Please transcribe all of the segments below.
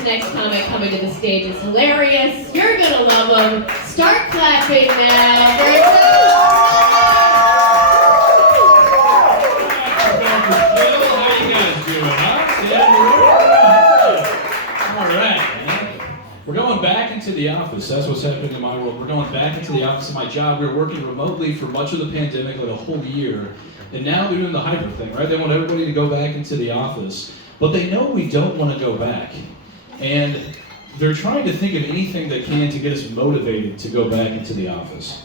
this next comic coming to the stage is hilarious. You're gonna love him. Start clapping now. Very We're going back into the office. That's what's happening in my world. We're going back into the office of my job. We were working remotely for much of the pandemic, like a whole year. And now they're doing the hybrid thing, right? They want everybody to go back into the office. But they know we don't want to go back. And they're trying to think of anything they can to get us motivated to go back into the office.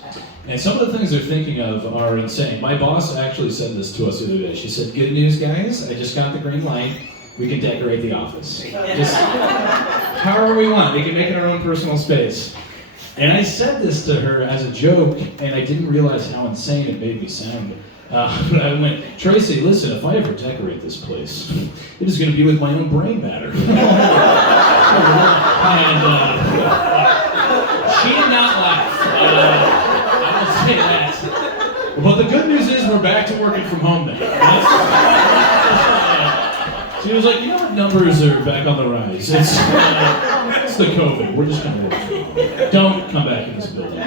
And some of the things they're thinking of are insane. My boss actually said this to us the other day. She said, "Good news, guys. I just got the green light. We can decorate the office. Just however we want. We can make it our own personal space." And I said this to her as a joke, and I didn't realize how insane it made me sound. But I went, "Tracy, listen, if I ever decorate this place, it is going to be with my own brain matter." And she did not laugh. I will say that. But the good news is we're back to working from home now. She was like, "You know what, numbers are back on the rise. It's the COVID. We're just going to work from home. Don't come back in this building."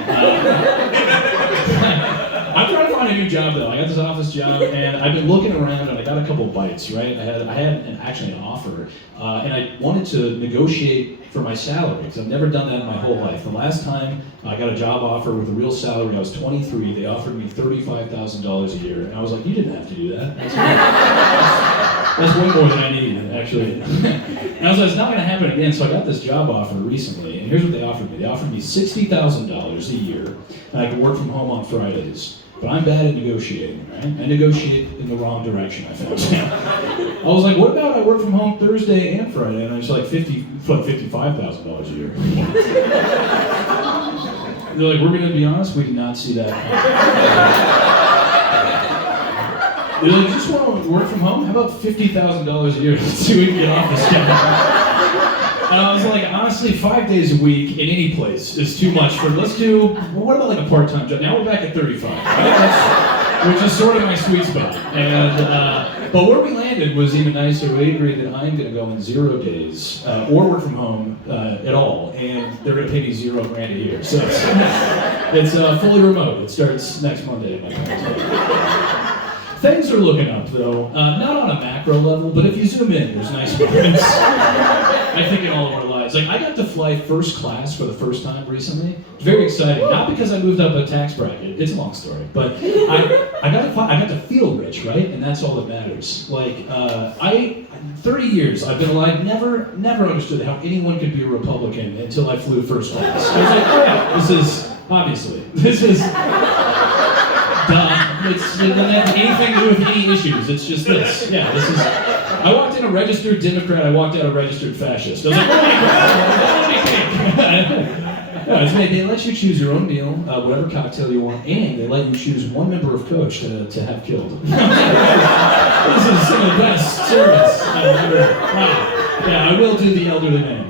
I'm trying to find a new job though. I got this office job, and I've been looking around, and I got a couple bites. Right, I had actually an offer, and I wanted to negotiate for my salary because I've never done that in my whole life. The last time I got a job offer with a real salary, I was 23. They offered me $35,000 a year, and I was like, "You didn't have to do that. That's way more than I needed, actually." And I was like, "It's not going to happen again." So I got this job offer recently, and here's what they offered me. They offered me $60,000 a year, and I could work from home on Fridays. But I'm bad at negotiating, right? I negotiate in the wrong direction, I found. I was like, "What about I work from home Thursday and Friday?" And I was like, $55,000 a year. They're like, "We're going to be honest, we did not see that happen." They're like, "You just want to work from home? How about $50,000 a year? Let's see if we can get off this job." And I was like, honestly, 5 days a week in any place is too much for, let's do, well, what about like a part-time job? Now we're back at 35, right? Which is sort of my sweet spot. And, but where we landed was even nicer. We agreed that I'm going to go in 0 days, or work from home at all, and they're going to pay me $0,000 a year. So it's fully remote. It starts next Monday. Things are looking up, though. Not on a macro level, but if you zoom in, there's nice moments. I think in all of our lives. Like, I got to fly first class for the first time recently. Very exciting. Not because I moved up a tax bracket. It's a long story. But I got to feel rich, right? And that's all that matters. Like, 30 years I've been alive, never understood how anyone could be a Republican until I flew first class. I was like, "Oh yeah, this is duh. It doesn't have anything to do with any issues. It's just this. Yeah, this is." I walked in a registered Democrat. I walked out a registered fascist. I was like, "Oh my God, no, it's made. They let you choose your own meal, whatever cocktail you want, and they let you choose one member of Coach to have killed." This is some of the best service I've ever. Yeah, I will do the elderly man.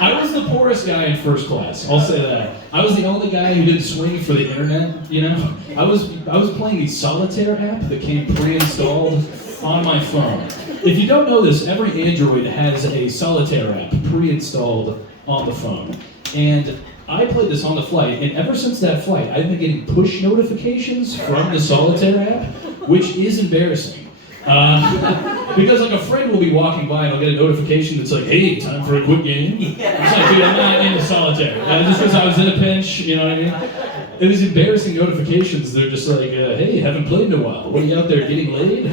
I was the poorest guy in first class. I'll say that. I was the only guy who didn't swing for the internet. You know, I was playing the Solitaire app that came pre-installed on my phone. If you don't know this, every Android has a Solitaire app pre-installed on the phone, and I played this on the flight. And ever since that flight, I've been getting push notifications from the Solitaire app, which is embarrassing. Because like a friend will be walking by and I'll get a notification that's like, "Hey, time for a quick game." It's like, dude, I'm not into solitaire. Just because I was in a pinch, you know what I mean? It was embarrassing notifications. They're just like, "Hey, haven't played in a while. What are you out there getting laid?"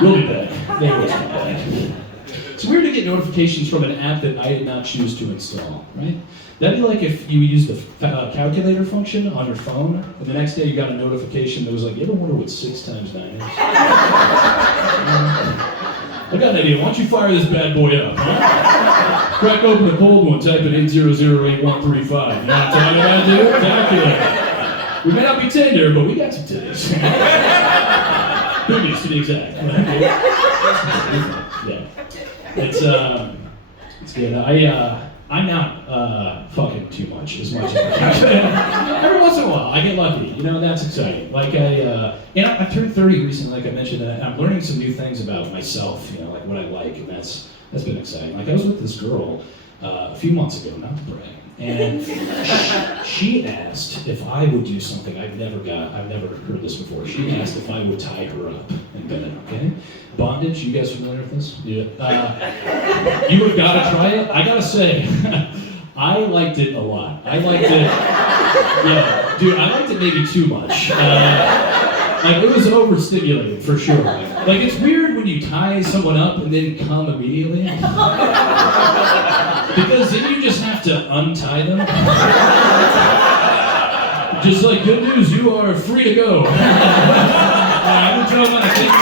We'll be back. They will be back. It's weird to get notifications from an app that I did not choose to install, right? That'd be like if you used the calculator function on your phone, and the next day you got a notification that was like, "You ever wonder what 6 times 9 is?" I got an idea. Why don't you fire this bad boy up, huh? Crack open a cold one, type in 8008135. You know what I'm talking about, dude? Calculator. We may not be Tinder, but we got some titties. Boobies, to be exact. Yeah. It's good. I'm not fucking too much as every once in a while I get lucky, you know, that's exciting. Like I turned 30 recently, like I mentioned, and I'm learning some new things about myself, you know, like what I like, and that's been exciting. Like I was with this girl a few months ago, not to brag, and she asked if I would do something I've never heard this before. She asked if I would tie her up in bed, okay? Bondage, you guys familiar with this? Yeah. You have got to try it. I gotta say, I liked it a lot. I liked it, yeah, dude, I liked it maybe too much. Like, it was overstimulating, for sure. Like, it's weird when you tie someone up and then come immediately. Because then you just have to untie them. Just like, good news, you are free to go. I'm gonna tell them I think